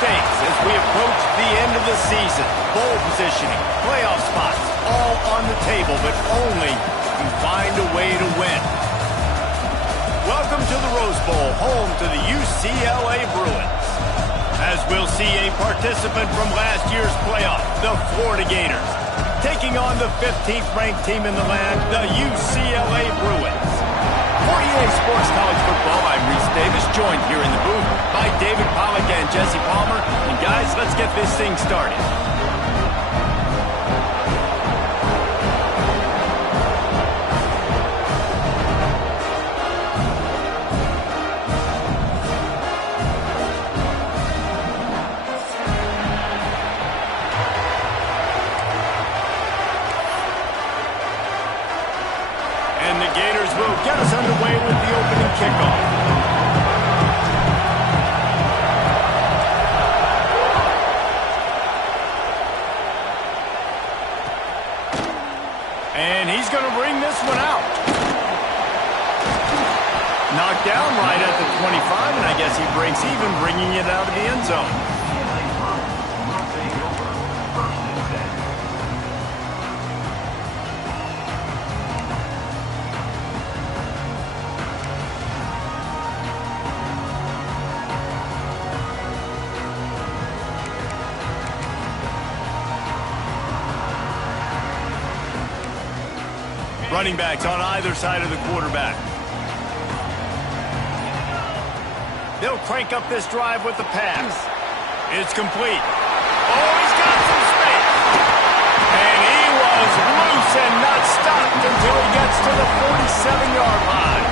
stakes as we approach the end of the season. Bowl positioning, playoff spots, all on the table, but only if you find a way to win. Welcome to the Rose Bowl, home to the UCLA Bruins. As we'll see a participant from last year's playoff, the Florida Gators, taking on the 15th ranked team in the land, the UCLA Bruins. For EA Sports College Football, I'm Reese Davis, joined here in the booth by David Pollack and Jesse Palmer. And guys, let's get this thing started. Get us underway with the opening kickoff. And he's going to bring this one out. Knocked down right at the 25, and I guess he breaks even, bringing it out of the end zone. Running backs on either side of the quarterback. They'll crank up this drive with the pass. It's complete. Oh, he's got some space. And he was loose and not stopped until he gets to the 47-yard line.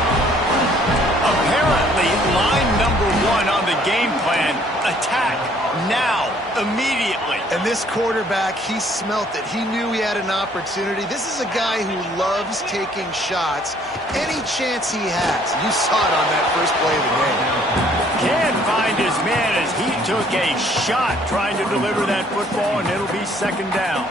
Apparently, line number one on the game plan, attack now, immediately. And this quarterback, he smelt it. He knew he had an opportunity. This is a guy who loves taking shots any chance he has. You saw it on that first play of the game. Can't find his man as he took a shot trying to deliver that football, and it'll be second down.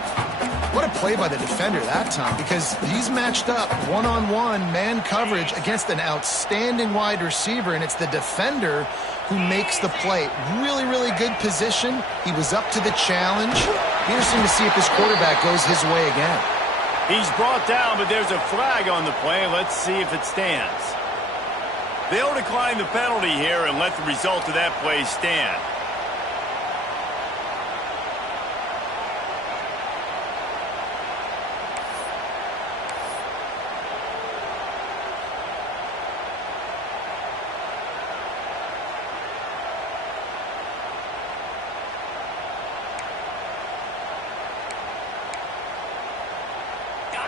What a play by the defender that time, because he's matched up one-on-one man coverage against an outstanding wide receiver, and it's the defender who makes the play. Really, really good position. He was up to the challenge. Interesting to see if this quarterback goes his way again. He's brought down, but there's a flag on the play. Let's see if it stands. They'll decline the penalty here and let the result of that play stand.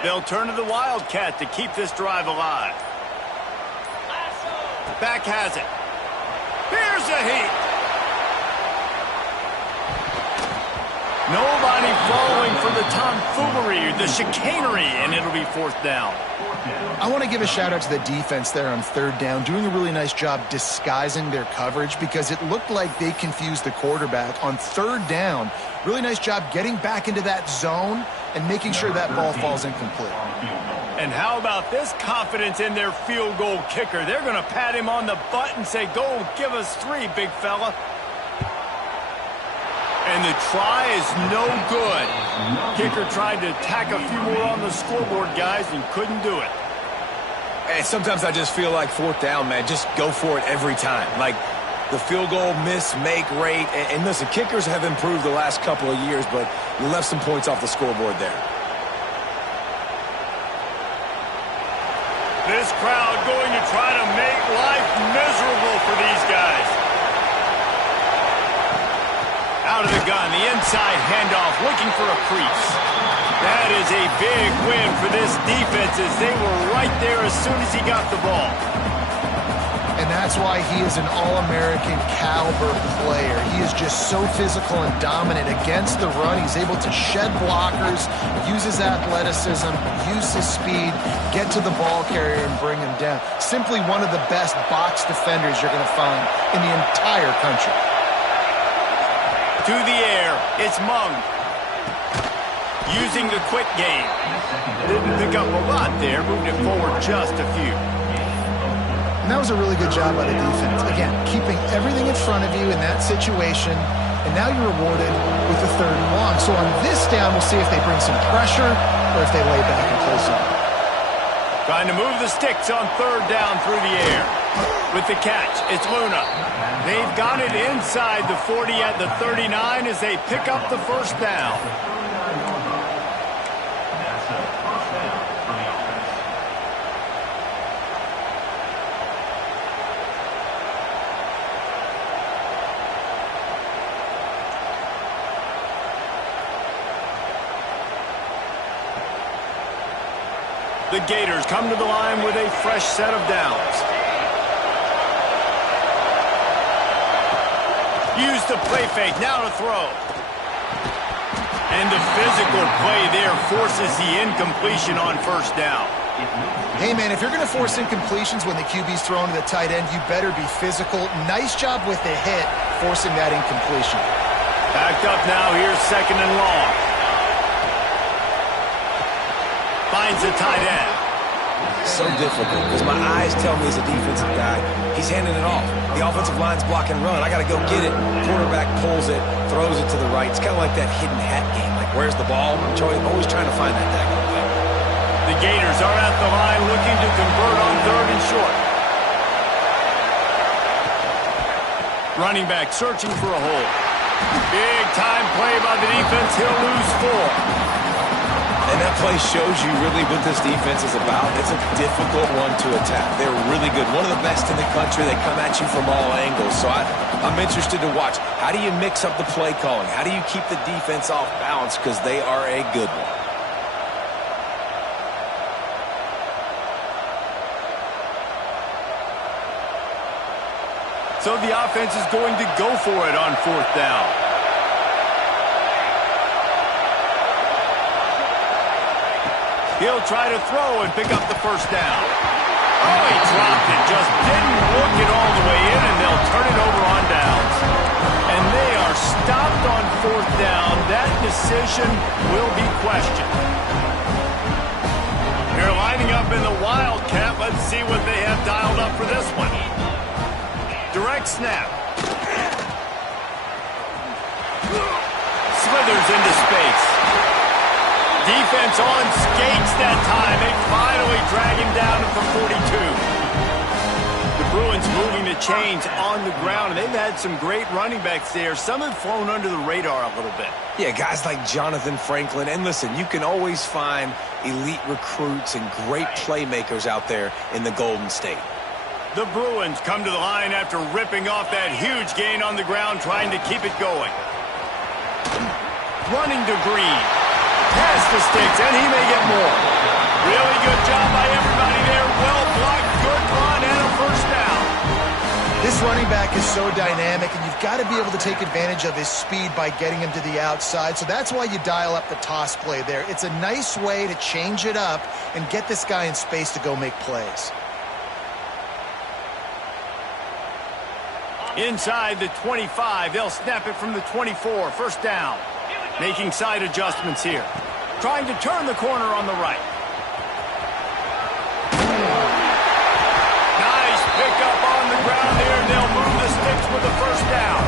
They'll turn to the Wildcat to keep this drive alive. Back has it. Here's a heat. Nobody falling for the tomfoolery, the chicanery, and it'll be fourth down. I want to give a shout out to the defense there on third down, doing a really nice job disguising their coverage because it looked like they confused the quarterback on third down. Really nice job getting back into that zone and making sure that ball falls incomplete. And how about this confidence in their field goal kicker? They're going to pat him on the butt and say, go give us three, big fella. And the try is no good. Kicker tried to tack a few more on the scoreboard, guys, and couldn't do it. And sometimes I just feel like fourth down, man, just go for it every time. Like the field goal miss-make rate. And listen, kickers have improved the last couple of years, but you left some points off the scoreboard there. This crowd going to try to make life miserable for these guys. Out of the gun, the inside handoff, looking for a crease. That is a big win for this defense as they were right there as soon as he got the ball. And that's why he is an All-American caliber player. He is just so physical and dominant against the run. He's able to shed blockers, use his athleticism, use his speed, get to the ball carrier and bring him down. Simply one of the best box defenders you're going to find in the entire country. To the air, it's Mung. Using the quick game. Didn't pick up a lot there, moved it forward just a few. And that was a really good job by the defense. Again, keeping everything in front of you in that situation, and now you're rewarded with the 3rd and long. So on this down, we'll see if they bring some pressure or if they lay back and play zone. Trying to move the sticks on 3rd down through the air. With the catch, it's Luna. They've got it inside the 40 at the 39 as they pick up the 1st down. The Gators come to the line with a fresh set of downs. Use the play fake, now to throw. And the physical play there forces the incompletion on 1st down. Hey, man, if you're going to force incompletions when the QB's throwing to the tight end, you better be physical. Nice job with the hit, forcing that incompletion. Backed up now, here's 2nd and long. Finds the tight end. So difficult because my eyes tell me as a defensive guy, he's handing it off. The offensive line's block and run. I got to go get it. Quarterback pulls it, throws it to the right. It's kind of like that hidden hat game. Like, where's the ball? I'm always trying to find that daggone play. The Gators are at the line looking to convert on 3rd and short. Running back searching for a hole. Big time play by the defense. He'll lose 4. And that play shows you really what this defense is about. It's a difficult one to attack. They're really good. One of the best in the country. They come at you from all angles. So I'm interested to watch. How do you mix up the play calling? How do you keep the defense off balance? Because they are a good one. So the offense is going to go for it on 4th down. He'll try to throw and pick up the 1st down. Oh, he dropped it. Just didn't look it all the way in, and they'll turn it over on downs. And they are stopped on 4th down. That decision will be questioned. They're lining up in the Wildcat. Let's see what they have dialed up for this one. Direct snap. Slithers into space. Defense on skates that time. They finally drag him down at the 42. The Bruins moving the chains on the ground. And they've had some great running backs there. Some have flown under the radar a little bit. Yeah, guys like Jonathan Franklin. And listen, you can always find elite recruits and great playmakers out there in the Golden State. The Bruins come to the line after ripping off that huge gain on the ground, trying to keep it going. Running to Green. Past the sticks, and he may get more. Really good job by everybody there. Well blocked, good run, and a 1st down. This running back is so dynamic, and you've got to be able to take advantage of his speed by getting him to the outside. So that's why you dial up the toss play there. It's a nice way to change it up and get this guy in space to go make plays. Inside the 25, they'll snap it from the 24, 1st down. Making side adjustments here. Trying to turn the corner on the right. Nice pickup on the ground there. They'll move the sticks with the 1st down.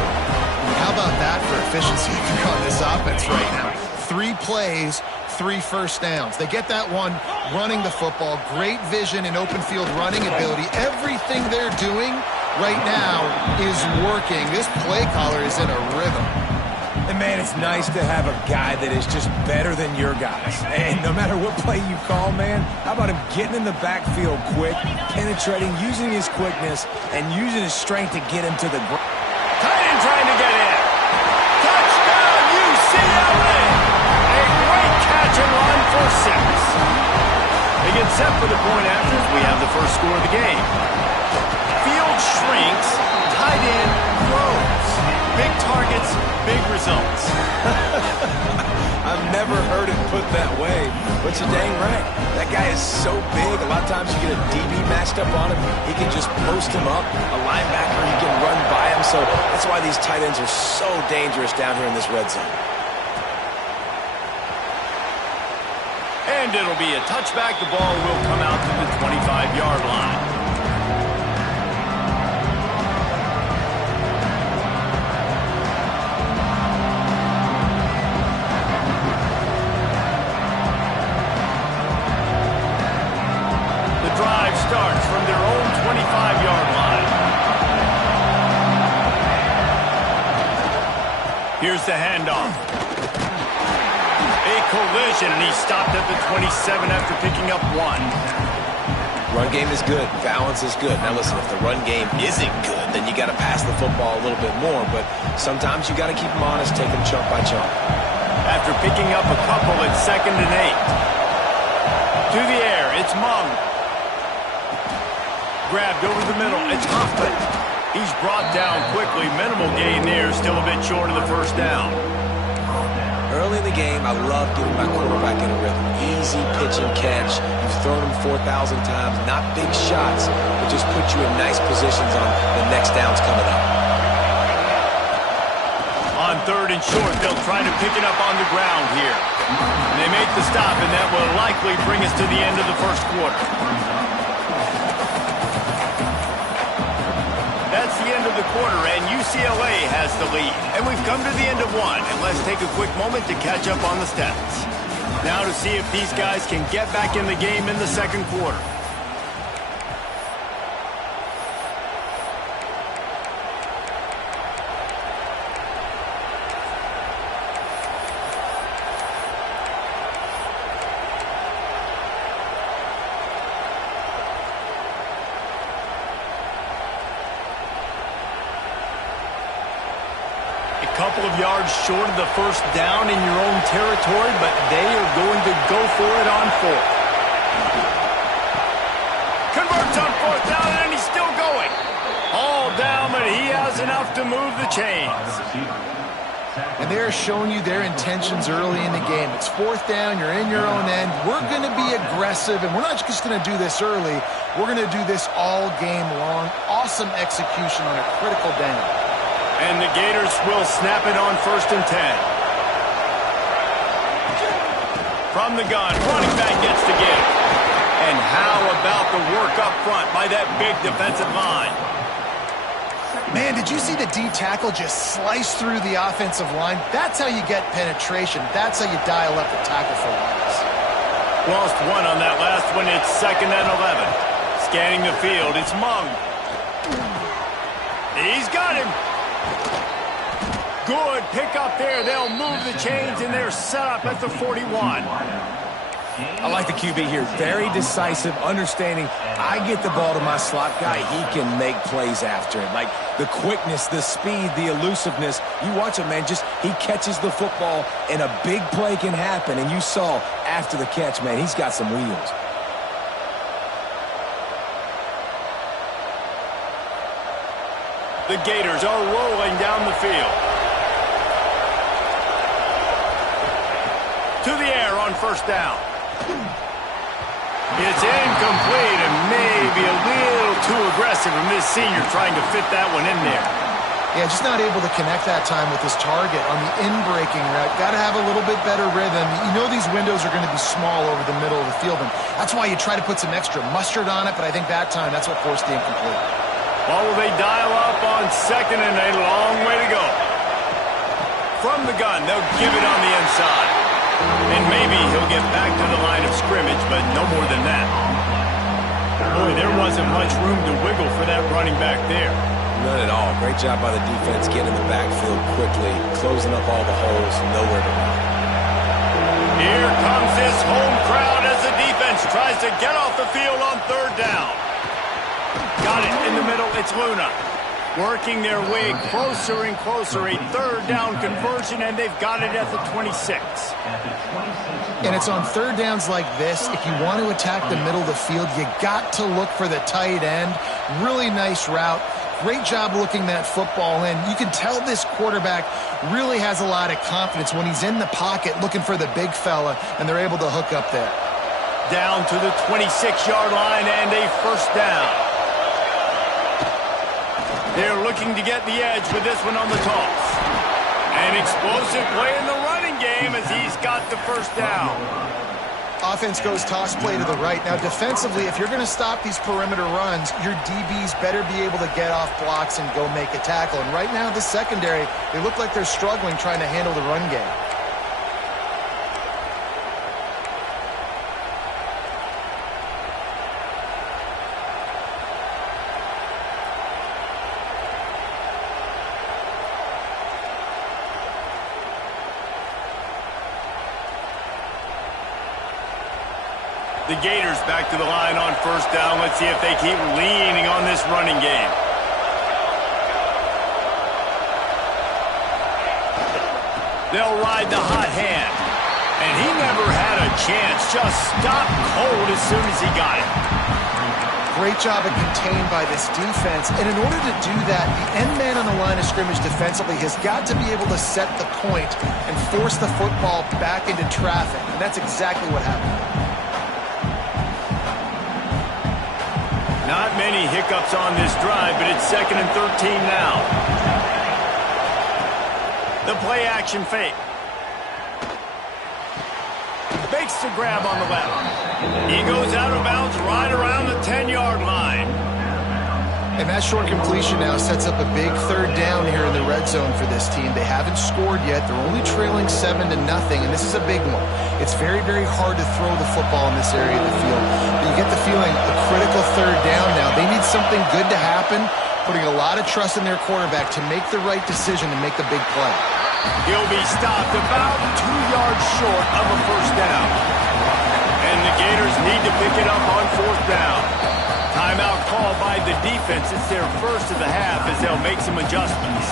How about that for efficiency on this offense right now? 3 plays, 3 1st downs. They get that one running the football. Great vision and open field running ability. Everything they're doing right now is working. This play caller is in a rhythm. And, man, it's nice to have a guy that is just better than your guys. And no matter what play you call, man, how about him getting in the backfield quick, penetrating, using his quickness, and using his strength to get him to the ground. Tight end trying to get in. Touchdown, UCLA! A great catch and run for 6. They get set for the point after as we have the first score of the game. Field shrinks, tight end grows. Big targets, big results. I've never heard it put that way, but you're dang right. That guy is so big, a lot of times you get a DB matched up on him. He can just post him up. A linebacker, he can run by him. So that's why these tight ends are so dangerous down here in this red zone. And it'll be a touchback. The ball will come out to the 25-yard line. drive starts from their own 25-yard line. Here's the handoff. A collision, and he stopped at the 27 after picking up 1. Run game is good. Balance is good. Now listen, if the run game isn't good, then you got to pass the football a little bit more. But sometimes you got to keep them honest, take them chunk by chunk. After picking up a couple, it's 2nd and 8. To the air, it's Mung. Grabbed over the middle, it's Hoffman. He's brought down quickly. Minimal gain there, still a bit short of the first down. Early in the game, I love getting my quarterback in a rhythm. Easy pitch and catch. You've thrown him 4,000 times. Not big shots, but just put you in nice positions on the next downs coming up. On 3rd and short, they'll try to pick it up on the ground here. And they make the stop, and that will likely bring us to the end of the first quarter. That's the end of the quarter, and UCLA has the lead. And we've come to the end of one, and let's take a quick moment to catch up on the stats. Now to see if these guys can get back in the game in the second quarter. Couple of yards short of the first down in your own territory, but they are going to go for it on 4th. Converts on 4th down, and he's still going. All down, but he has enough to move the chains. And they're showing you their intentions early in the game. It's 4th down, you're in your own end. We're going to be aggressive, and we're not just going to do this early. We're going to do this all game long. Awesome execution on a critical down. And the Gators will snap it on 1st and 10. From the gun, running back gets the give. And how about the work up front by that big defensive line? Man, did you see the D tackle just slice through the offensive line? That's how you get penetration. That's how you dial up the tackle for loss. Lost 1 on that last one. It's 2nd and 11. Scanning the field, it's Mung. He's got him. Good pick up there. They'll move the chains, and they're set up at the 41. I like the QB here. Very decisive, understanding. I get the ball to my slot guy. He can make plays after it. Like the quickness, the speed, the elusiveness. You watch it, man. Just he catches the football, and a big play can happen. And you saw after the catch, man, he's got some wheels. The Gators are rolling down the field. To the air on 1st down. It's incomplete and maybe a little too aggressive from this senior trying to fit that one in there. Yeah, just not able to connect that time with his target on the in-breaking route. Got to have a little bit better rhythm. You know these windows are going to be small over the middle of the field, and that's why you try to put some extra mustard on it, but I think that time that's what forced the incomplete. Well, will they dial up on 2nd and a long way to go? From the gun, they'll give it on the inside. And maybe he'll get back to the line of scrimmage, but no more than that. Boy, there wasn't much room to wiggle for that running back there. None at all. Great job by the defense getting in the backfield quickly, closing up all the holes, nowhere to run. Here comes this home crowd as the defense tries to get off the field on 3rd down. Got it in the middle. It's Luna. Working their way closer and closer. A 3rd down conversion, and they've got it at the 26. And it's on 3rd downs like this. If you want to attack the middle of the field, you got to look for the tight end. Really nice route. Great job looking that football in. You can tell this quarterback really has a lot of confidence when he's in the pocket looking for the big fella, and they're able to hook up there. Down to the 26-yard line and a 1st down. They're looking to get the edge with this one on the toss. An explosive play in the running game as he's got the 1st down. Offense goes toss play to the right. Now, defensively, if you're going to stop these perimeter runs, your DBs better be able to get off blocks and go make a tackle. And right now, the secondary, they look like they're struggling trying to handle the run game. The Gators back to the line on first down. Let's see if they keep leaning on this running game. They'll ride the hot hand. And he never had a chance. Just stopped cold as soon as he got it. Great job of contained by this defense. And in order to do that, the end man on the line of scrimmage defensively has got to be able to set the point and force the football back into traffic. And that's exactly what happened. Not many hiccups on this drive, but it's 2nd and 13 now. The play action fake. Makes the grab on the left. He goes out of bounds right around the 10-yard line. And that short completion now sets up a big 3rd down here in the red zone for this team. They haven't scored yet. They're only trailing 7-0, and this is a big one. It's very, very hard to throw the football in this area of the field. But you get the feeling a critical 3rd down now. They need something good to happen, putting a lot of trust in their quarterback to make the right decision and make the big play. He'll be stopped about 2 yards short of a first down. And the Gators need to pick it up on 4th down. Timeout called by the defense. It's their first of the half as they'll make some adjustments.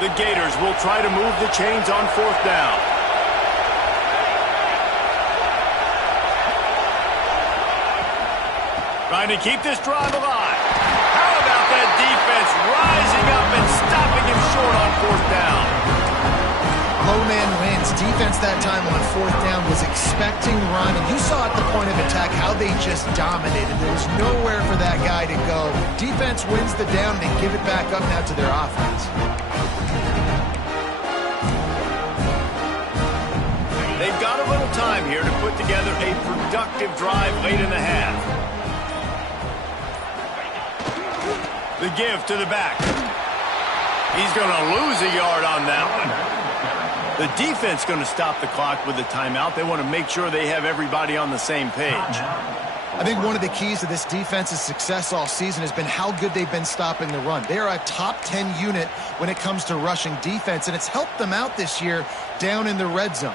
The Gators will try to move the chains on 4th down. Trying to keep this drive alive. How about that defense rising up and stopping him short on 4th down? Low man wins. Defense that time on 4th down was expecting run, and you saw at the point of attack how they just dominated. There was nowhere for that guy to go. Defense wins the down. They give it back up now to their offense. They've got a little time here to put together a productive drive late in the half. The give to the back. He's going to lose a yard on that one. The defense going to stop the clock with a timeout. They want to make sure they have everybody on the same page. I think one of the keys to this defense's success all season has been how good they've been stopping the run. They are a top 10 unit when it comes to rushing defense, and it's helped them out this year down in the red zone.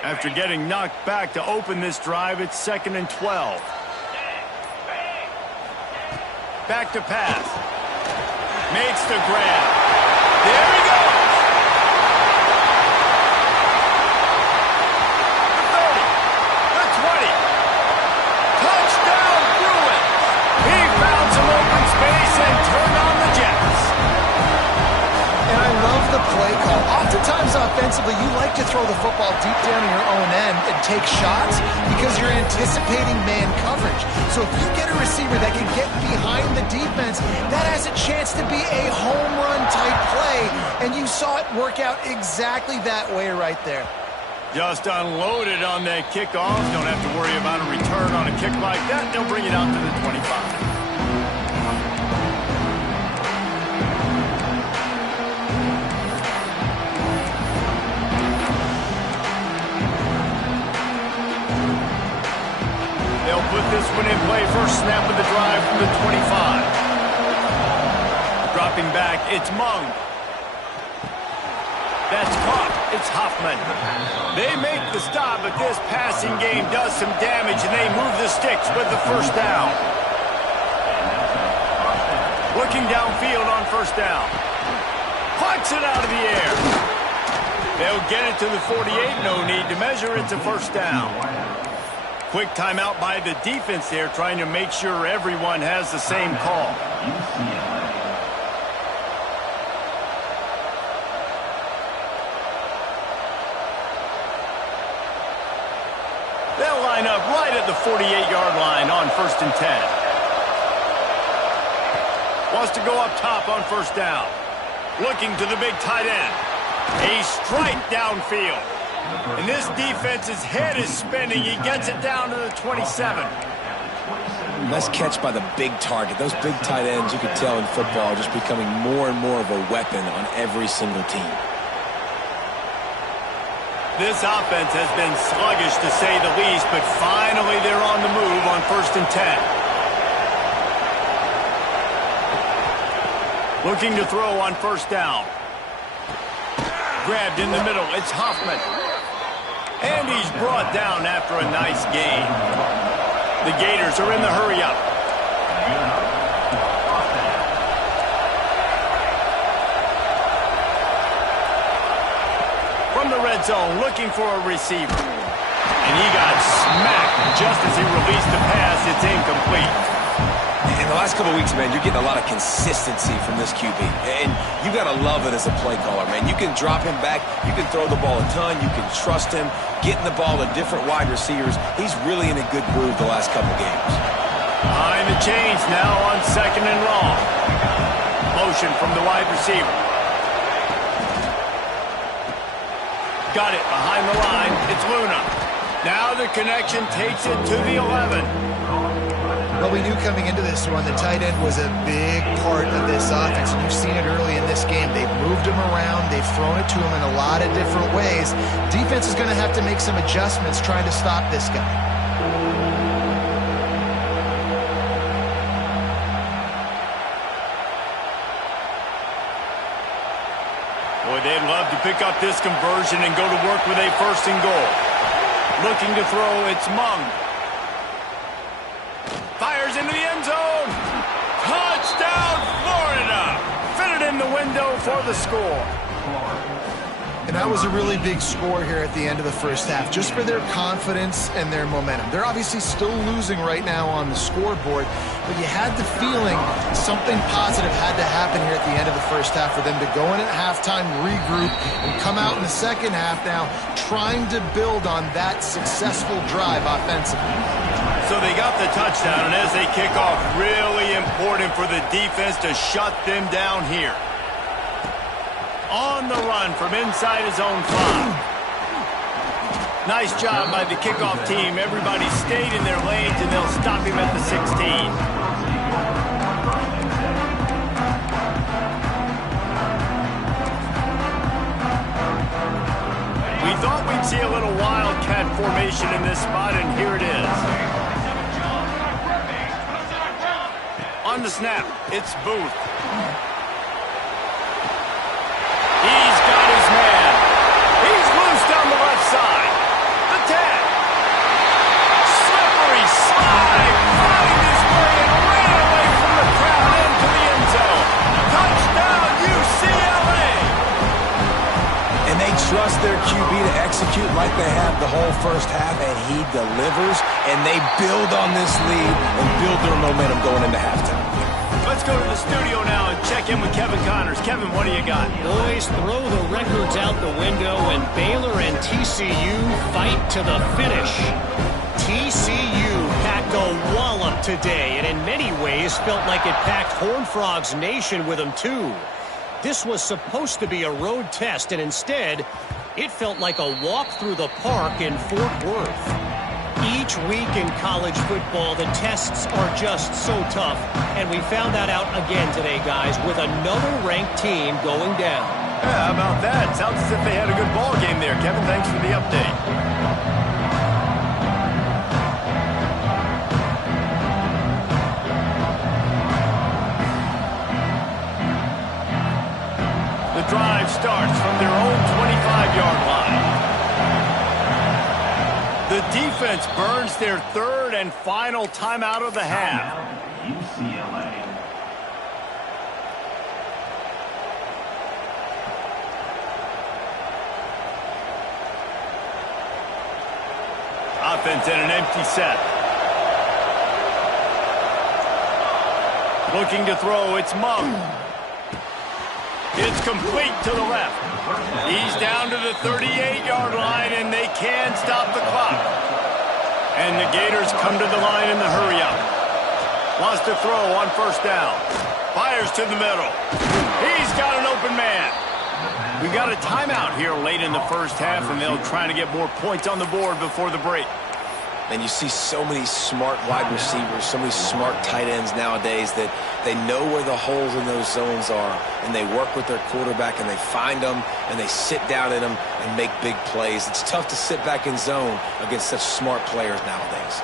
After getting knocked back to open this drive, it's 2nd and 12. Back to pass. Makes the grab. There he goes. The 30. The 20. Touchdown Bruins. He found some open space and turned on the Jets. And I love the play call. Oftentimes offensively, you like to throw the football deep down in your own end and take shots because you're anticipating man coverage. So if you get a receiver that can get behind the defense, that has a chance to be a home run type play. And you saw it work out exactly that way right there. Just unloaded on that kickoff. Don't have to worry about a return on a kick like that. They'll bring it out to the 25. They'll put this one in play. First snap of the drive from the 25. Dropping back, it's Mung. That's caught. It's Hoffman. They make the stop, but this passing game does some damage, and they move the sticks with the first down. Looking downfield on first down. Plucks it out of the air. They'll get it to the 48. No need to measure. It's a first down. Quick timeout by the defense there, trying to make sure everyone has the same call. They'll line up right at the 48-yard line on 1st and 10. Wants to go up top on first down. Looking to the big tight end. A strike downfield. And this defense's head is spinning. He gets it down to the 27. Nice catch by the big target. Those big tight ends, you can tell in football, are just becoming more and more of a weapon on every single team. This offense has been sluggish to say the least, but finally they're on the move on 1st and 10. Looking to throw on 1st down. Grabbed in the middle. It's Hoffman. And he's brought down after a nice gain. The Gators are in the hurry-up. From the red zone, looking for a receiver. And he got smacked just as he released the pass. It's incomplete. In the last couple of weeks, man, you're getting a lot of consistency from this QB. And you got to love it as a play caller, man. You can drop him back. You can throw the ball a ton. You can trust him. Getting the ball to different wide receivers. He's really in a good groove the last couple games. Behind the chains now on 2nd and long. Motion from the wide receiver. Got it behind the line. It's Luna. Now the connection takes it to the 11. Well, we knew coming into this one, the tight end was a big part of this offense, and you've seen it early in this game. They've moved him around. They've thrown it to him in a lot of different ways. Defense is going to have to make some adjustments trying to stop this guy. Boy, they'd love to pick up this conversion and go to work with a 1st and goal. Looking to throw, it's Mung. Fires into the end zone. Touchdown, Florida. Fitted in the window for the score. And that was a really big score here at the end of the first half, just for their confidence and their momentum. They're obviously still losing right now on the scoreboard, but you had the feeling something positive had to happen here at the end of the first half for them to go in at halftime, regroup, and come out in the second half now trying to build on that successful drive offensively. So they got the touchdown, and as they kick off, really important for the defense to shut them down here. On the run from inside his own 5. Nice job by the kickoff team. Everybody stayed in their lanes, and they'll stop him at the 16. We thought we'd see a little wildcat formation in this spot, and here it is. On the snap, it's Booth. He's got his man. He's loose down the left side. The tag. Slippery slide. Find his way and ran away from the crowd into the end zone. Touchdown, UCLA. And they trust their QB to execute like they have the whole first half, and he delivers, and they build on this lead and build their momentum going into halftime. Let's go to the studio now and check in with Kevin Connors. Kevin, what do you got? Boys, throw the records out the window, and Baylor and TCU fight to the finish. TCU packed a wallop today, and in many ways felt like it packed Horned Frogs Nation with them too. This was supposed to be a road test, and instead, it felt like a walk through the park in Fort Worth. Each week in college football, the tests are just so tough, and we found that out again today, guys, with another ranked team going down. Yeah, how about that? Sounds as if they had a good ball game there. Kevin, thanks for the update. The drive starts from their own 25-yard line. The defense burns their 3rd and final timeout of the half. UCLA. Offense in an empty set. Looking to throw, it's Mung. It's complete to the left. He's down to the 38-yard line, and they can stop the clock. And the Gators come to the line in the hurry-up. Wants to throw on 1st down. Fires to the middle. He's got an open man. We've got a timeout here late in the first half, and they'll try to get more points on the board before the break. And you see so many smart wide receivers, so many smart tight ends nowadays that they know where the holes in those zones are, and they work with their quarterback, and they find them, and they sit down in them and make big plays. It's tough to sit back in zone against such smart players nowadays.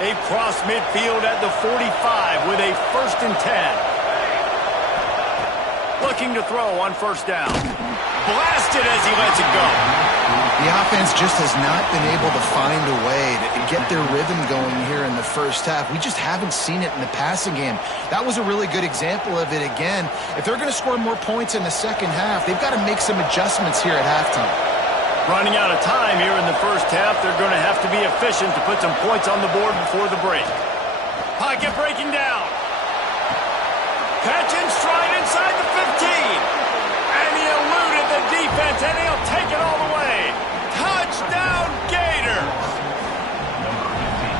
They cross midfield at the 45 with a 1st and 10. Looking to throw on 1st down. Blasted as he lets it go. The offense just has not been able to find a way to get their rhythm going here in the first half. We just haven't seen it in the passing game. That was a really good example of it again. If they're going to score more points in the second half, they've got to make some adjustments here at halftime. Running out of time here in the first half, they're going to have to be efficient to put some points on the board before the break. Pocket breaking down. Catch in stride inside the 15. And he eluded the defense, and he'll take it all the way. Touchdown, Gators!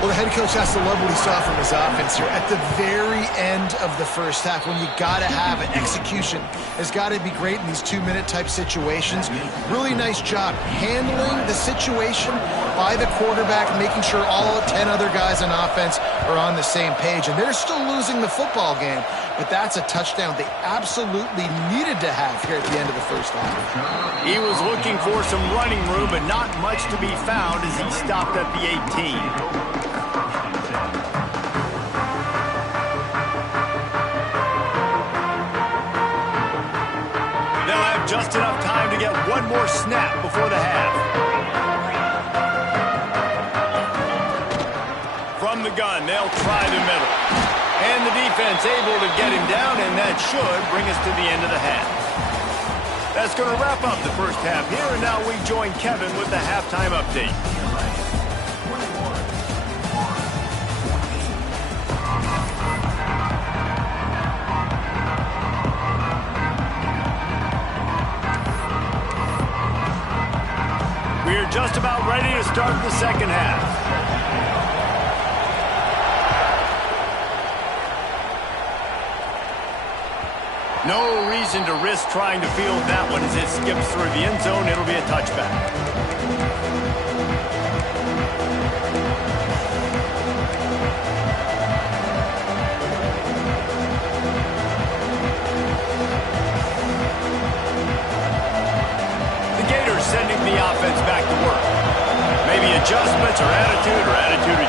Well, the head coach has to love what he saw from his offense here at the very end of the first half, when you got to have it. Execution has got to be great in these 2-minute type situations. Really nice job handling the situation by the quarterback, making sure all 10 other guys on offense are on the same page. And they're still losing the football game, but that's a touchdown they absolutely needed to have here at the end of the first half. He was looking for some running room, but not much to be found as he stopped at the 18. Just enough time to get one more snap before the half. From the gun, they'll try the middle. And the defense able to get him down, and that should bring us to the end of the half. That's going to wrap up the first half here, and now we join Kevin with the halftime update. We're just about ready to start the second half. No reason to risk trying to field that one as it skips through the end zone. It'll be a touchback. Sending the offense back to work. Maybe adjustments or attitude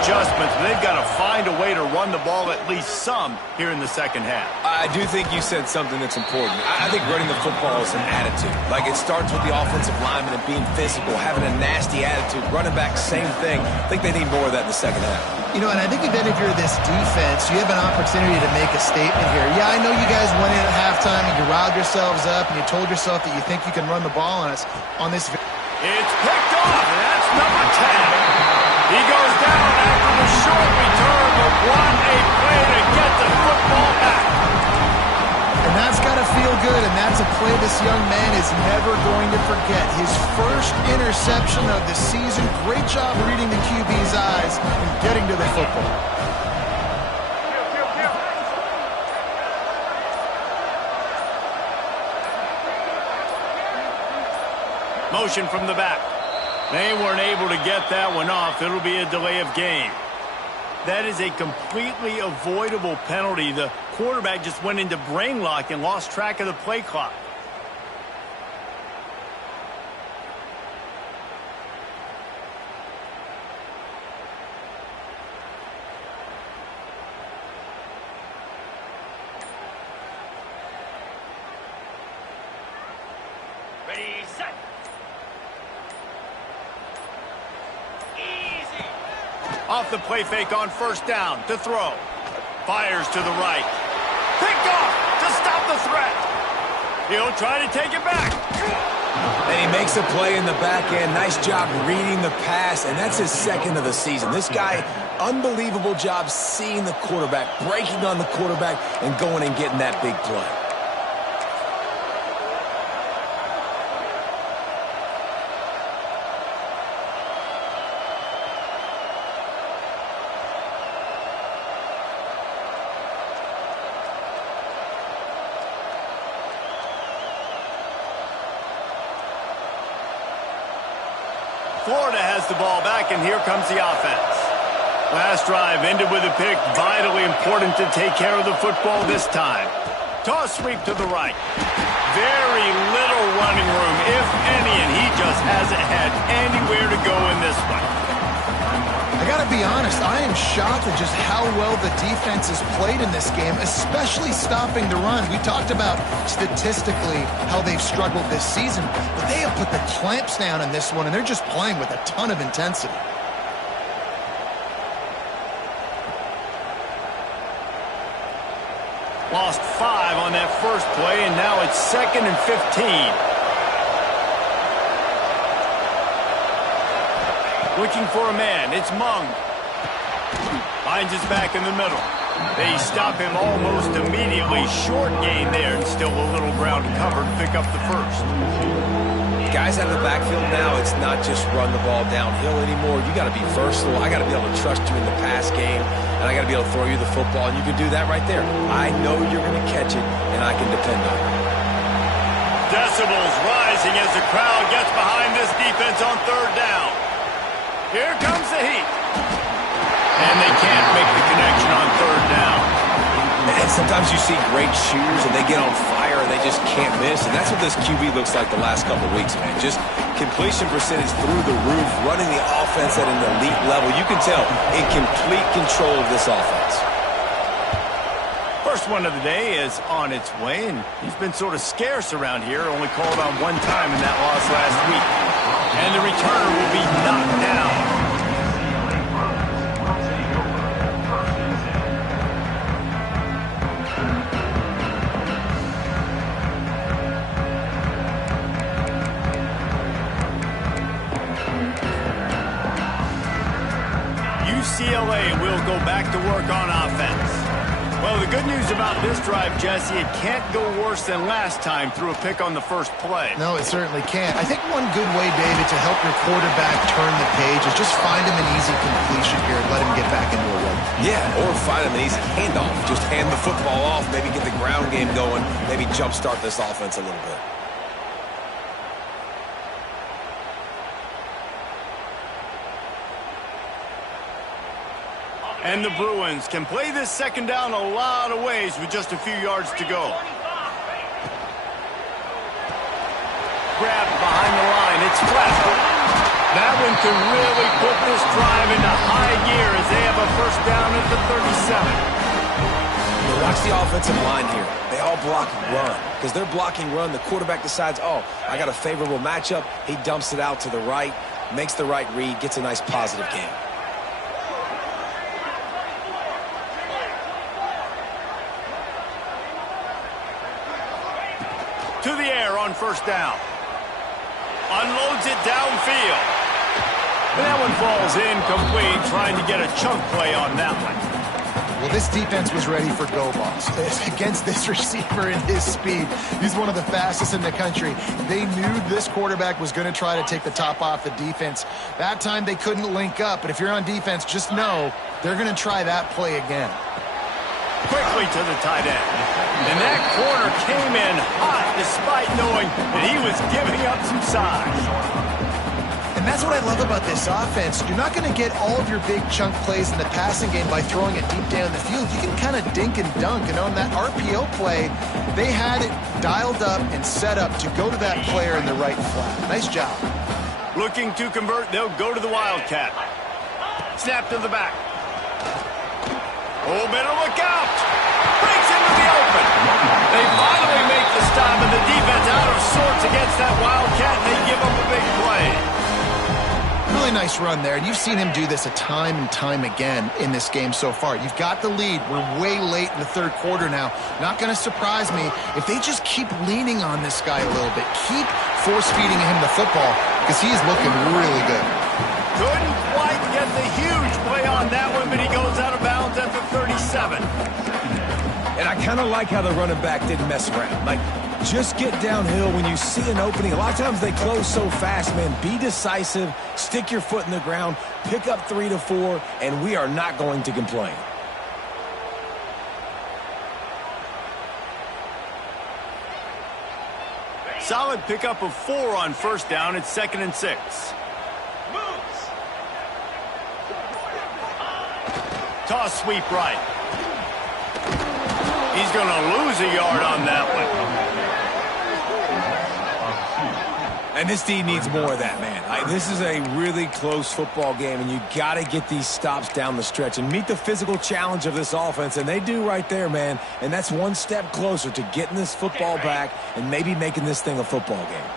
adjustments, but they've got to find a way to run the ball at least some here in the second half. I do think you said something that's important. I think running the football is an attitude. Like, it starts with the offensive lineman and being physical, having a nasty attitude. Running back, same thing. I think they need more of that in the second half. You know, and I think even if you're this defense, you have an opportunity to make a statement here. Yeah, I know you guys went in at halftime and you riled yourselves up and you told yourself that you think you can run the ball on us on this. It's picked off, and that's number 10. He goes down after the short return, but what a play to get the football back. And that's got to feel good, and that's a play this young man is never going to forget. His first interception of the season. Great job reading the QB's eyes and getting to the football. Motion from the back. They weren't able to get that one off. It'll be a delay of game. That is a completely avoidable penalty. The quarterback just went into brain lock and lost track of the play clock. Ready, set. Off the play fake on 1st down to throw. Fires to the right. Picked off to stop the threat. He'll try to take it back. And he makes a play in the back end. Nice job reading the pass, and that's his 2nd of the season. This guy, unbelievable job seeing the quarterback, breaking on the quarterback, and going and getting that big play. Florida has the ball back, and here comes the offense. Last drive ended with a pick. Vitally important to take care of the football this time. Toss sweep to the right. Very little running room, if any, and he just hasn't had anywhere to go in this one. I got to be honest, I am shocked at just how well the defense has played in this game, especially stopping the run. We talked about statistically how they've struggled this season, but they have put the clamps down in this one, and they're just playing with a ton of intensity. Lost 5 on that first play, and now it's 2nd and 15. Looking for a man. It's Mung. Finds his back in the middle. They stop him almost immediately. Short gain there, and still a little ground to cover to pick up the first. Guys out of the backfield now, it's not just run the ball downhill anymore. You got to be versatile. I got to be able to trust you in the pass game, and I got to be able to throw you the football, and you can do that right there. I know you're going to catch it, and I can depend on it. Decibels rising as the crowd gets behind this defense on 3rd down. Here comes the heat. And they can't make the connection on 3rd down. And sometimes you see great shooters and they get on fire and they just can't miss. And that's what this QB looks like the last couple weeks, man. Just completion percentage through the roof, running the offense at an elite level. You can tell in complete control of this offense. First one of the day is on its way, and he's been sort of scarce around here. Only called on 1 time in that loss last week. And the returner will be knocked down. UCLA will go back to work on offense. Well, the good news about this drive, Jesse, it can't go worse than last time through a pick on the first play. No, it certainly can't. I think one good way, David, to help your quarterback turn the page is just find him an easy completion here and let him get back into a run. Yeah, or find him an easy handoff. Just hand the football off, maybe get the ground game going, maybe jumpstart this offense a little bit. And the Bruins can play this 2nd down a lot of ways with just a few yards to go. Grabbed behind the line. It's flat. That one can really put this drive into high gear as they have a 1st down at the 37. Watch the offensive line here. They all block run. Because they're blocking run, the quarterback decides, oh, I got a favorable matchup. He dumps it out to the right, makes the right read, gets a nice positive game. To the air on 1st down. Unloads it downfield. And that one falls incomplete, trying to get a chunk play on that one. Well, this defense was ready for go balls. Against this receiver and his speed, he's one of the fastest in the country. They knew this quarterback was going to try to take the top off the defense. That time they couldn't link up, but if you're on defense, just know they're going to try that play again. Quickly to the tight end. And that corner came in hot despite knowing that he was giving up some size. And that's what I love about this offense. You're not going to get all of your big chunk plays in the passing game by throwing it deep down the field. You can kind of dink and dunk. And on that RPO play, they had it dialed up and set up to go to that player in the right flat. Nice job. Looking to convert, they'll go to the Wildcat. Snap to the back. Oh, better look out. Breaks into the open. They finally make the stop, and the defense out of sorts against that Wildcat, and they give up a big play. Really nice run there, and you've seen him do this a time and time again in this game so far. You've got the lead. We're way late in the 3rd quarter now. Not going to surprise me if they just keep leaning on this guy a little bit. Keep force-feeding him the football because he's looking really good. Couldn't quite get the huge play on that one, but he goes out of bounds at the 37. And I kind of like how the running back didn't mess around. Like, just get downhill when you see an opening. A lot of times they close so fast, man. Be decisive, stick your foot in the ground, pick up 3 to 4, and we are not going to complain. Solid pickup of 4 on 1st down. It's 2nd and 6. Toss sweep right. He's going to lose a yard on that one. And this D needs more of that, man. This is a really close football game, and you got to get these stops down the stretch and meet the physical challenge of this offense, and they do right there, man. And that's one step closer to getting this football back and maybe making this thing a football game.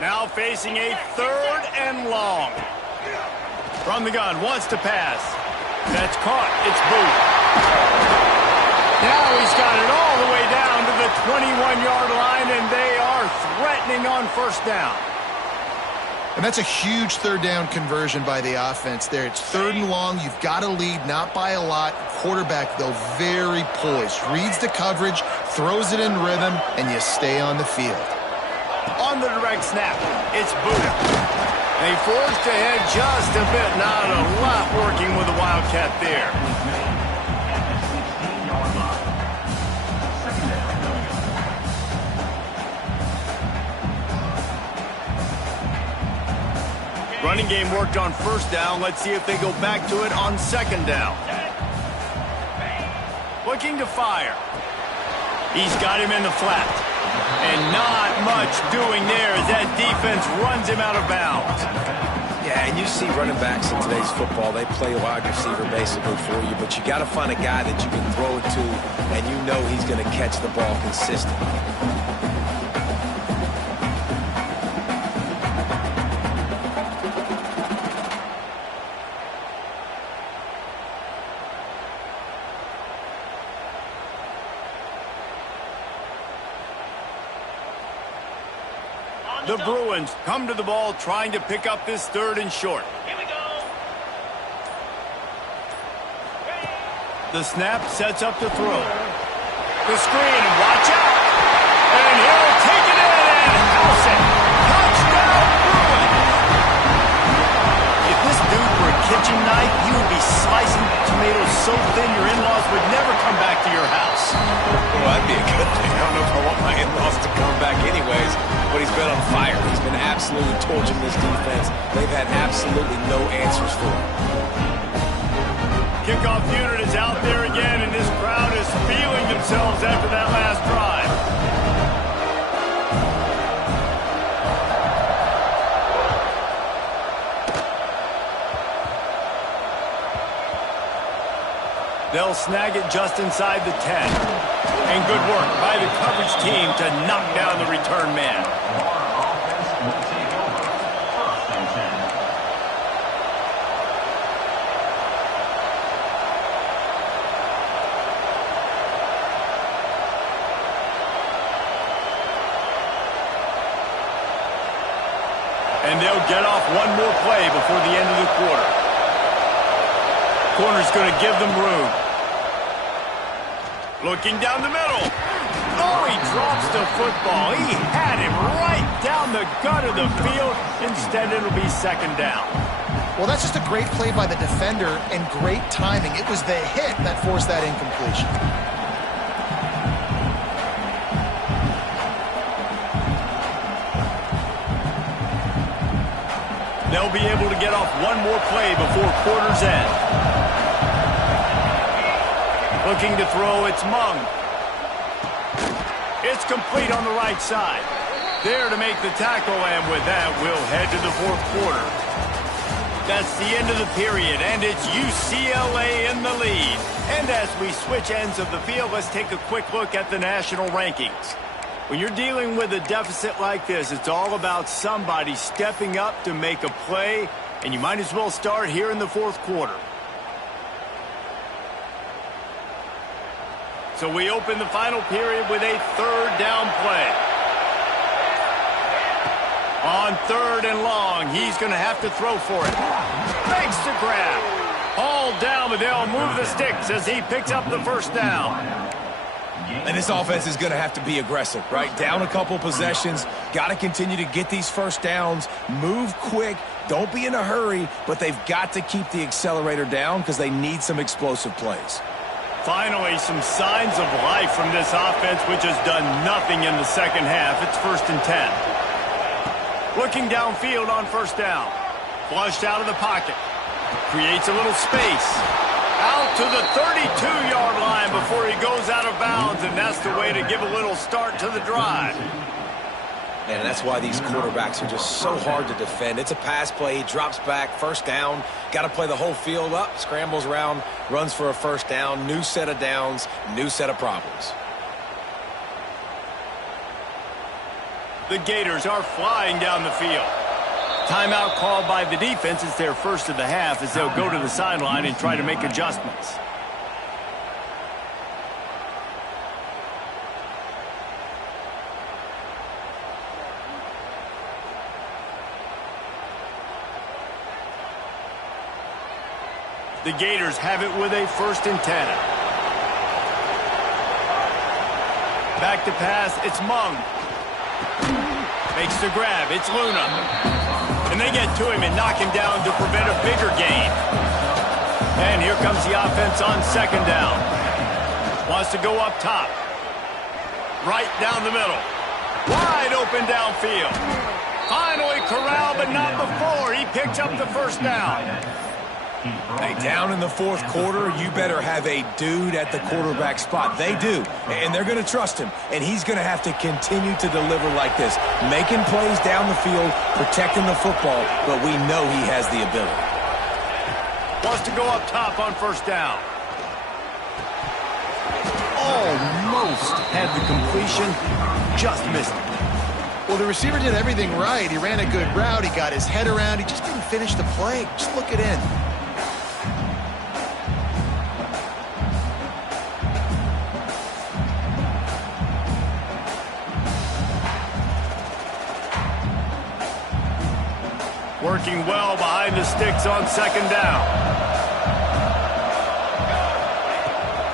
Now facing a 3rd and long. From the gun, wants to pass. That's caught. It's Booth. Now he's got it all the way down to the 21-yard line, and they are threatening on 1st down. And that's a huge 3rd down conversion by the offense there. It's 3rd and long. You've got to lead, not by a lot. Quarterback, though, very poised. Reads the coverage, throws it in rhythm, and you stay on the field. On the direct snap, it's Booth. They forced ahead just a bit. Not a lot working with the Wildcat there. Running game worked on 1st down. Let's see if they go back to it on 2nd down. Looking to fire. He's got him in the flat. And not much doing there as that defense runs him out of bounds. Yeah, and you see running backs in today's football, they play a wide receiver basically for you, but you got to find a guy that you can throw it to, and you know he's going to catch the ball consistently. The Bruins come to the ball trying to pick up this 3rd and short. Here we go. The snap sets up the throw. The screen, and watch out. And he'll take it in and house it. Touchdown, Bruins. If this dude were a kitchen knife, he would be slicing tomatoes so thin your in-laws would never come back to your house. Well, that'd be a good thing. I don't know if I want my in-laws to come back anyways, but he's been on fire. He's been absolutely torching this defense. They've had absolutely no answers for him. Kickoff unit is out there again, and this crowd is feeling themselves after that last drive. They'll snag it just inside the 10. And good work by the coverage team to knock down the return man. And they'll get off one more play before the end of the quarter. Corner's going to give them room. Looking down the middle. Oh, he drops the football. He had him right down the gut of the field. Instead, it'll be 2nd down. Well, that's just a great play by the defender and great timing. It was the hit that forced that incompletion. They'll be able to get off one more play before quarter's end. Looking to throw, it's Mung. It's complete on the right side. There to make the tackle, and with that, we'll head to the 4th quarter. That's the end of the period, and it's UCLA in the lead. And as we switch ends of the field, let's take a quick look at the national rankings. When you're dealing with a deficit like this, it's all about somebody stepping up to make a play, and you might as well start here in the 4th quarter. So we open the final period with a 3rd down play. On 3rd and long, he's going to have to throw for it. Makes the grab. Hauled down, but they'll move the sticks as he picks up the 1st down. And this offense is going to have to be aggressive, right? Down a couple possessions. Got to continue to get these 1st downs. Move quick. Don't be in a hurry, but they've got to keep the accelerator down because they need some explosive plays. Finally, some signs of life from this offense, which has done nothing in the 2nd half. It's 1st and 10. Looking downfield on 1st down. Flushed out of the pocket. Creates a little space. Out to the 32-yard line before he goes out of bounds, and that's the way to give a little start to the drive. And that's why these quarterbacks are just so hard to defend. It's a pass play. He drops back, first down. Got to play the whole field up, scrambles around, runs for a first down. New set of downs, new set of problems. The Gators are flying down the field. Timeout called by the defense. It's their first of the half as they'll go to the sideline and try to make adjustments. The Gators have it with a 1st and 10. Back to pass, it's Mung. Makes the grab, it's Luna. And they get to him and knock him down to prevent a bigger gain. And here comes the offense on 2nd down. Wants to go up top. Right down the middle. Wide open downfield. Finally corralled, but not before. He picks up the 1st down. Hey, down in the 4th quarter, you better have a dude at the quarterback spot. They do, and they're going to trust him, and he's going to have to continue to deliver like this, making plays down the field, protecting the football, but we know he has the ability. Wants to go up top on 1st down. Almost had the completion, just missed it. Well, the receiver did everything right. He ran a good route. He got his head around. He just didn't finish the play. Just look it in. Working well behind the sticks on 2nd down.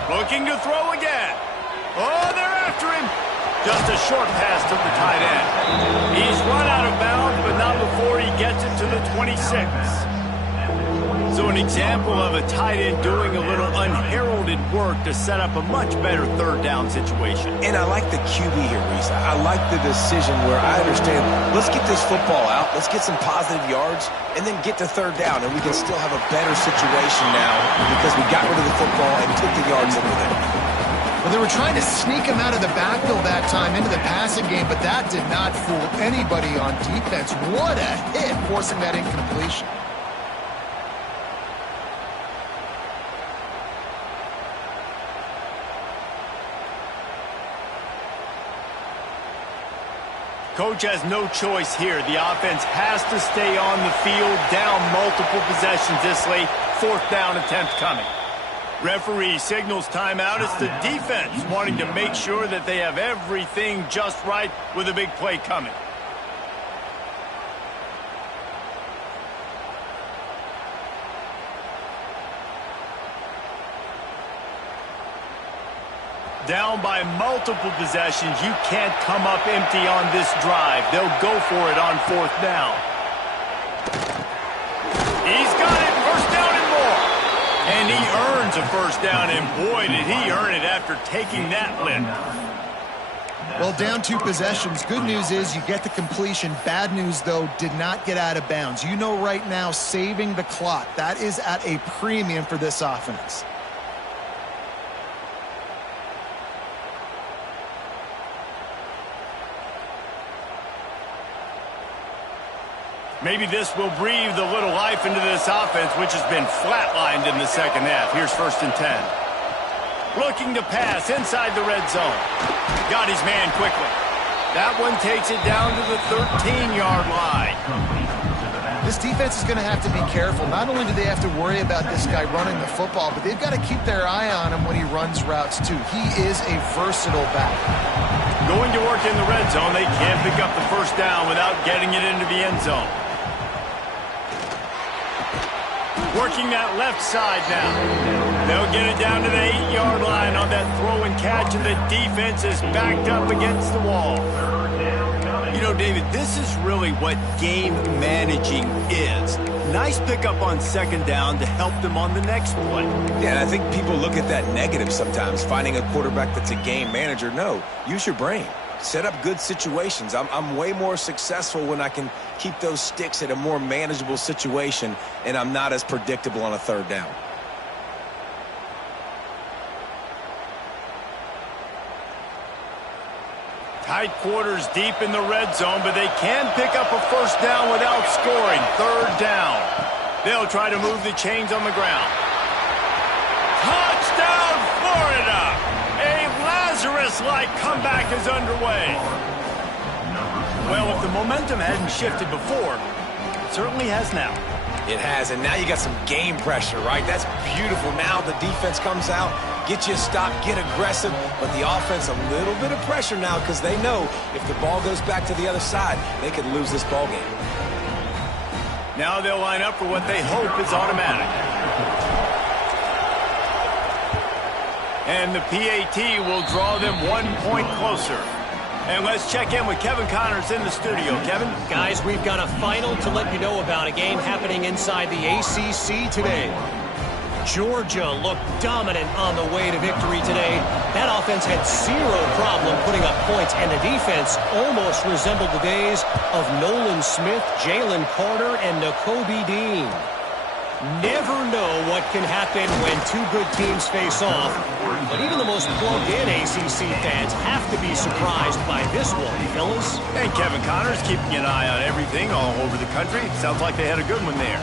Looking to throw again. Oh, they're after him. Just a short pass to the tight end. He's run out of bounds, but not before he gets it to the 26. So an example of a tight end doing a little unheralded work to set up a much better 3rd down situation. And I like the QB here, Reese. I like the decision where I understand, let's get this football out, let's get some positive yards, and then get to 3rd down, and we can still have a better situation now because we got rid of the football and took the yards over there. Well, they were trying to sneak him out of the backfield that time into the passing game, but that did not fool anybody on defense. What a hit, forcing that incompletion. Coach has no choice here. The offense has to stay on the field, down multiple possessions this late. 4th down attempt coming. Referee signals timeout. It's the defense wanting to make sure that they have everything just right with a big play coming. Down by multiple possessions, you can't come up empty on this drive. They'll go for it on 4th down. He's got it, 1st down and more. And he earns a 1st down, and boy, did he earn it after taking that lift. Well, down 2 possessions. Good news is you get the completion. Bad news, though, did not get out of bounds. You know right now, saving the clock. That is at a premium for this offense. Maybe this will breathe a little life into this offense, which has been flatlined in the 2nd half. Here's 1st and 10. Looking to pass inside the red zone. Got his man quickly. That one takes it down to the 13-yard line. This defense is going to have to be careful. Not only do they have to worry about this guy running the football, but they've got to keep their eye on him when he runs routes, too. He is a versatile back. Going to work in the red zone, they can't pick up the 1st down without getting it into the end zone. Working that left side now. They'll get it down to the 8-yard line on that throw and catch, and the defense is backed up against the wall. You know, David, this is really what game managing is. Nice pickup on 2nd down to help them on the next play. Yeah, and I think people look at that negative sometimes, finding a quarterback that's a game manager. No, use your brain. Set up good situations. I'm way more successful when I can keep those sticks at a more manageable situation, and I'm not as predictable on a 3rd down. Tight quarters deep in the red zone, but they can pick up a first down without scoring. Third down. They'll try to move the chains on the ground. Touchdown, Florida! A Lazarus-like comeback is underway. Well, if the momentum hadn't shifted before, it certainly has now. It has, and now you got some game pressure, right? That's beautiful. Now the defense comes out, get you a stop, get aggressive, but the offense a little bit of pressure now because they know if the ball goes back to the other side, they could lose this ball game. Now they'll line up for what they hope is automatic. And the PAT will draw them 1 point closer. And let's check in with Kevin Connors in the studio. Kevin? Guys, we've got a final to let you know about, a game happening inside the ACC today. Georgia looked dominant on the way to victory today. That offense had zero problem putting up points, and the defense almost resembled the days of Nolan Smith, Jalen Carter, and Nakobe Dean. Never know what can happen when two good teams face off, but even the most plugged-in ACC fans have to be surprised by this one, fellas. And Kevin Connors keeping an eye on everything all over the country. Sounds like they had a good one there.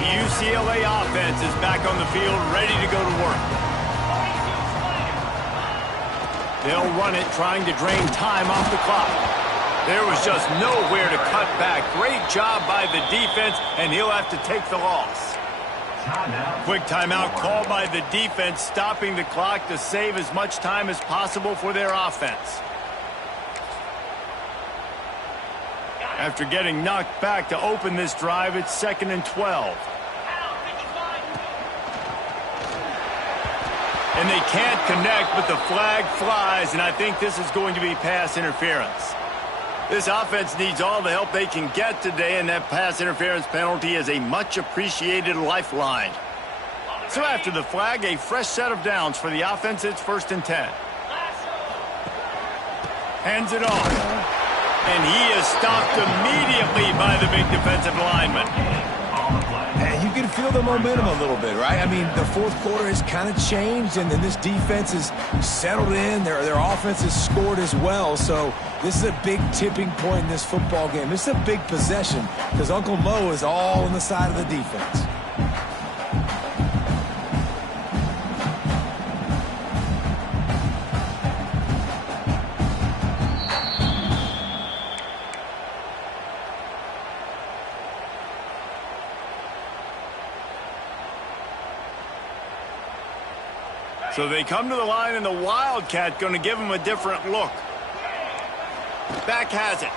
The UCLA offense is back on the field, ready to go to work. They'll run it, trying to drain time off the clock. There was just nowhere to cut back. Great job by the defense, and he'll have to take the loss. Quick timeout called by the defense, stopping the clock to save as much time as possible for their offense. After getting knocked back to open this drive, it's 2nd and 12. And they can't connect, but the flag flies, and I think this is going to be pass interference. This offense needs all the help they can get today, and that pass interference penalty is a much-appreciated lifeline. So after the flag, a fresh set of downs for the offense. It's 1st and 10. Hands it off. And he is stopped immediately by the big defensive lineman. And you can feel the momentum a little bit, right? I mean, the fourth quarter has kind of changed, and then this defense is settled in. Their offense has scored as well. So this is a big tipping point in this football game. This is a big possession because Uncle Mo is all on the side of the defense. So they come to the line, and the Wildcat going to give them a different look. Back has it.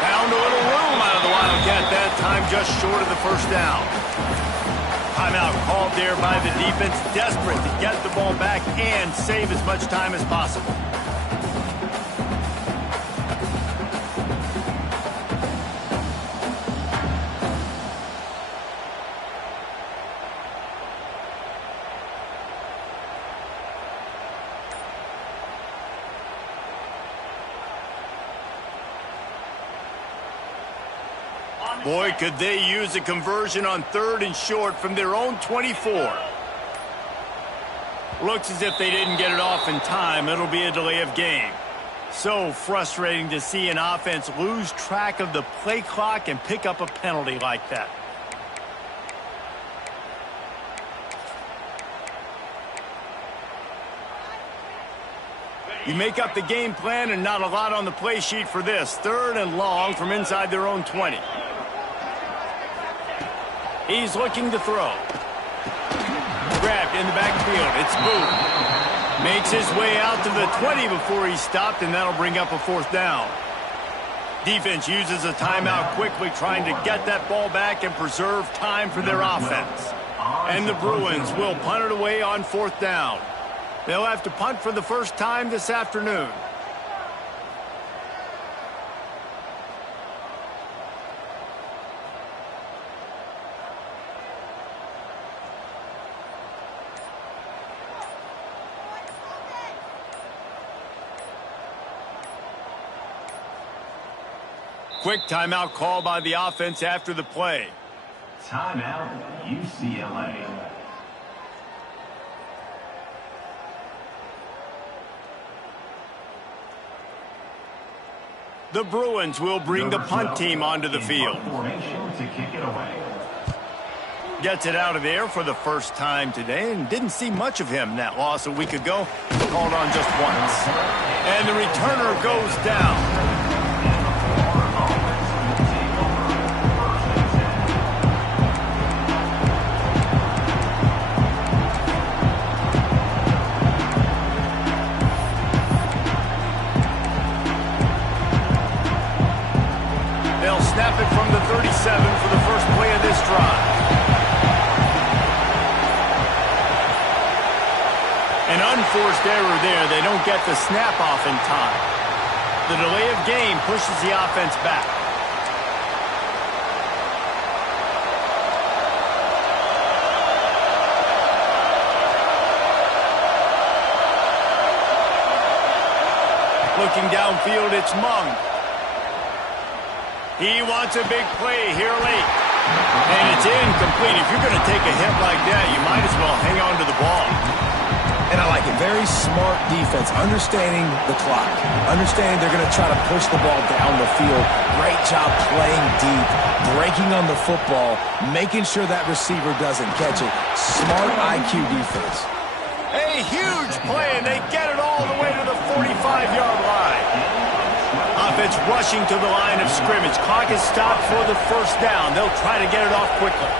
Found a little room out of the Wildcat that time, just short of the first down. Timeout called there by the defense, desperate to get the ball back and save as much time as possible. Boy, could they use a conversion on 3rd and short from their own 24. Looks as if they didn't get it off in time. It'll be a delay of game. So frustrating to see an offense lose track of the play clock and pick up a penalty like that. You make up the game plan and not a lot on the play sheet for this. 3rd and long from inside their own 20. He's looking to throw. Grabbed in the backfield. It's Booth. Makes his way out to the 20 before he's stopped, and that'll bring up a 4th down. Defense uses a timeout quickly, trying to get that ball back and preserve time for their offense. And the Bruins will punt it away on 4th down. They'll have to punt for the first time this afternoon. quick timeout call by the offense after the play. Timeout, UCLA. The Bruins will bring the punt team onto the field. Formation to kick it away. Gets it out of there for the first time today and didn't see much of him in that loss a week ago. Called on just once. And the returner goes down. Snap it from the 37 for the first play of this drive. An unforced error there. They don't get the snap off in time. The delay of game pushes the offense back. Looking downfield, it's Mung. He wants a big play here late. And it's incomplete. If you're going to take a hit like that, you might as well hang on to the ball. And I like it. Very smart defense. Understanding the clock. Understanding they're going to try to push the ball down the field. Great job playing deep. Breaking on the football. Making sure that receiver doesn't catch it. Smart IQ defense. A huge play, and they get it all the way to the 45-yard line. Offense rushing to the line of scrimmage. Clock is stopped for the first down. They'll try to get it off quickly.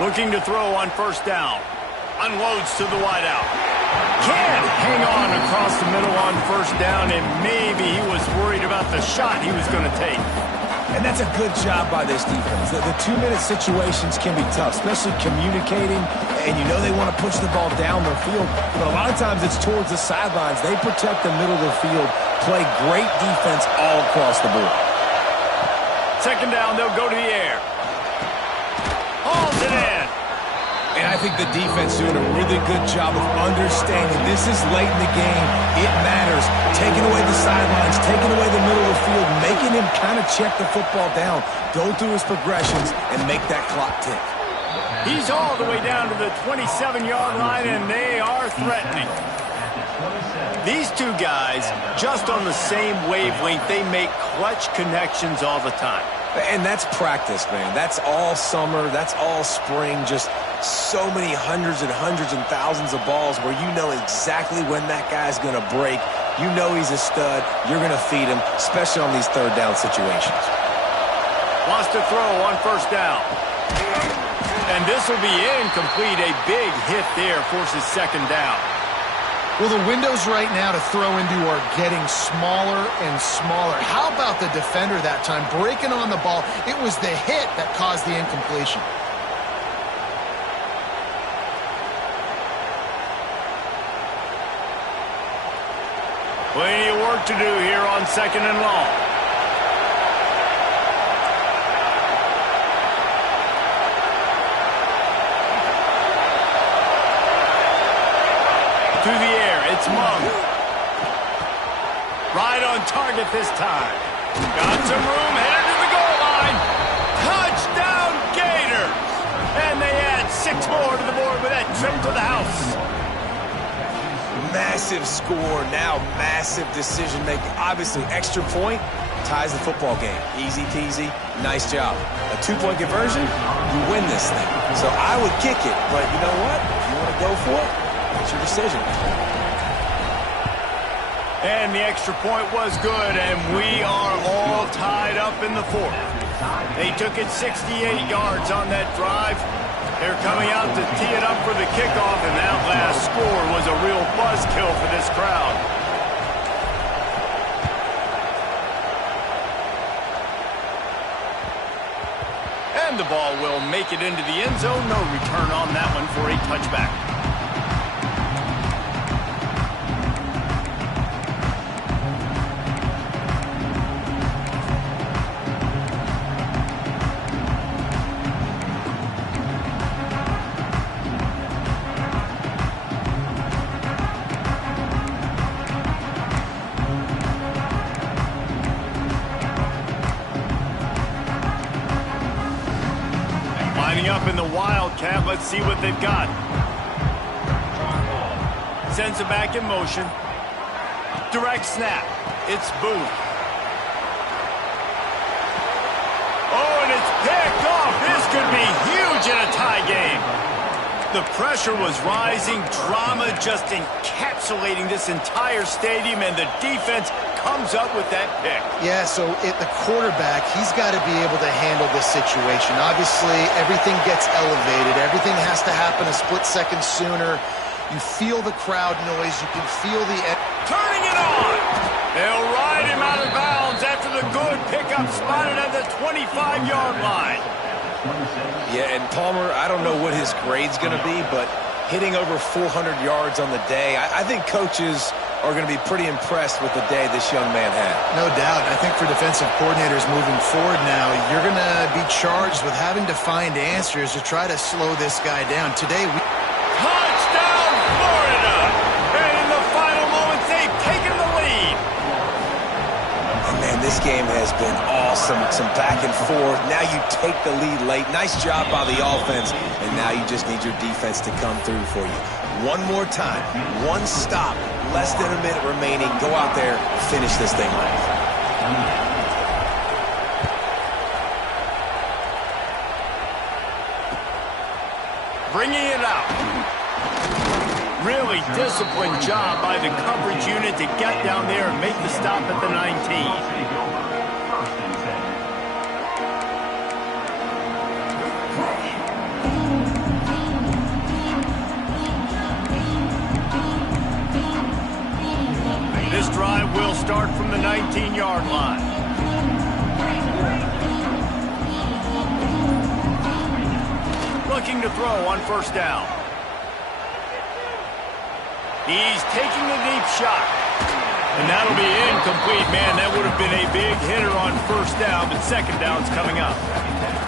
Looking to throw on first down. Unloads to the wideout. Can't hang on across the middle on first down, and maybe he was worried about the shot he was going to take. And that's a good job by this defense. The 2-minute situations can be tough, especially communicating, and you know they want to push the ball down the field, but a lot of times it's towards the sidelines. They protect the middle of the field, play great defense all across the board. Second down, they'll go to the air. Hauls it in. And I think the defense doing a really good job of understanding this is late in the game. It matters. Taking away the sidelines, taking away the middle of the field, making him kind of check the football down, go through his progressions, and make that clock tick. He's all the way down to the 27-yard line, and they are threatening. These two guys, just on the same wavelength, they make clutch connections all the time. And that's practice, man. That's all summer. That's all spring. Just so many hundreds and thousands of balls where you know exactly when that guy's going to break. You know he's a stud. You're going to feed him, especially on these third down situations. Wants to throw on first down. And this will be incomplete. A big hit there forces second down. Well, the windows right now to throw into are getting smaller and smaller. How about the defender that time breaking on the ball? It was the hit that caused the incompletion. Plenty of work to do here on second and long. To the air, it's Mung. Right on target this time. Got some room, headed to the goal line. Touchdown Gators! And they add 6 more to the board with that trip to the house. Massive score, now massive decision-making. Obviously, extra point ties the football game. Easy peasy, nice job. A 2-point conversion, you win this thing. So I would kick it, but you know what? If you want to go for it, it's your decision. And the extra point was good, and we are all tied up in the fourth. They took it 68 yards on that drive. They're coming out to tee it up for the kickoff, and that last score was a real buzzkill for this crowd. And the ball will make it into the end zone. No return on that one for a touchback. up in the Wildcat. Let's see what they've got. Sends it back in motion. Direct snap. It's Booth. Oh, and it's picked off. This could be huge in a tie game. The pressure was rising. Drama just encapsulating this entire stadium, and the defense comes up with that pick. Yeah, so the quarterback, he's got to be able to handle this situation. Obviously, everything gets elevated. Everything has to happen a split second sooner. You feel the crowd noise. You can feel the... Turning it on. They'll ride him out of bounds after the good pickup spotted at the 25-yard line. Yeah, and Palmer, I don't know what his grade's going to be, but hitting over 400 yards on the day, I think coaches are going to be pretty impressed with the day this young man had. No doubt. I think for defensive coordinators moving forward now, you're going to be charged with having to find answers to try to slow this guy down. Today, Touchdown, Florida! And in the final moments, they've taken the lead. And man, this game has been awesome. Some back and forth. Now you take the lead late. Nice job by the offense. And now you just need your defense to come through for you. One more time. One stop. Less than a minute remaining. Go out there, finish this thing off. Bringing it out. Really disciplined job by the coverage unit to get down there and make the stop at the 19. This drive will start from the 19-yard line. Looking to throw on first down. He's taking the deep shot. And that'll be incomplete. Man, that would have been a big hitter on first down, but second down's coming up.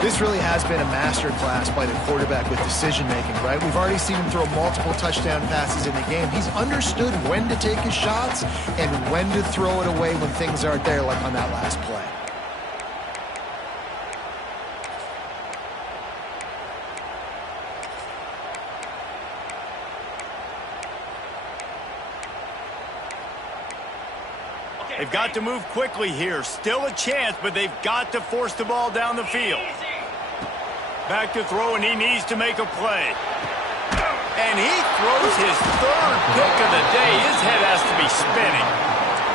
this really has been a masterclass by the quarterback with decision-making, right? We've already seen him throw multiple touchdown passes in the game. He's understood when to take his shots and when to throw it away when things aren't there, like on that last play. They've got to move quickly here. Still a chance, but they've got to force the ball down the field. Back to throw, and he needs to make a play. And he throws his third pick of the day. His head has to be spinning.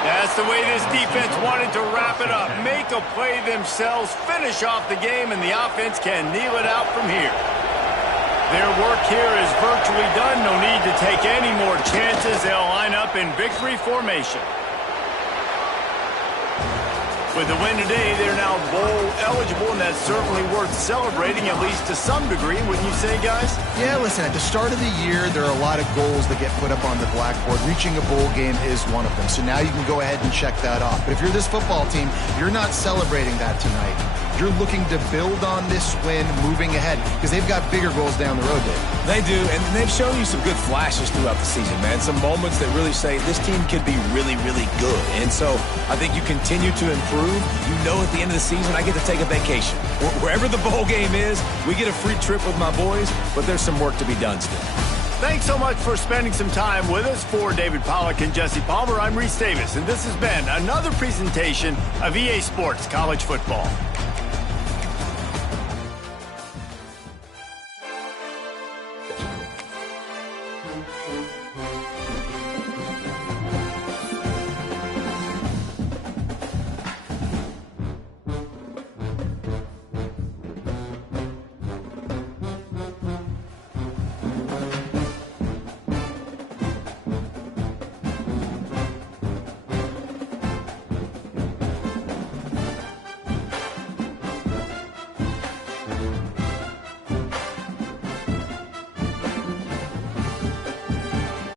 That's the way this defense wanted to wrap it up. Make a play themselves, finish off the game, and the offense can kneel it out from here. Their work here is virtually done. No need to take any more chances. They'll line up in victory formation. With the win today, they're now bowl eligible, and that's certainly worth celebrating, at least to some degree, wouldn't you say, guys? Yeah, listen, at the start of the year, there are a lot of goals that get put up on the blackboard. Reaching a bowl game is one of them, so now you can go ahead and check that off. But if you're this football team, you're not celebrating that tonight. You're looking to build on this win moving ahead because they've got bigger goals down the road, Dave. They do, and they've shown you some good flashes throughout the season, man. Some moments that really say this team could be really, really good. And so I think you continue to improve. You know at the end of the season, I get to take a vacation. Wherever the bowl game is, we get a free trip with my boys, but there's some work to be done still. Thanks so much for spending some time with us. For David Pollack and Jesse Palmer, I'm Reese Davis, and this has been another presentation of EA Sports College Football.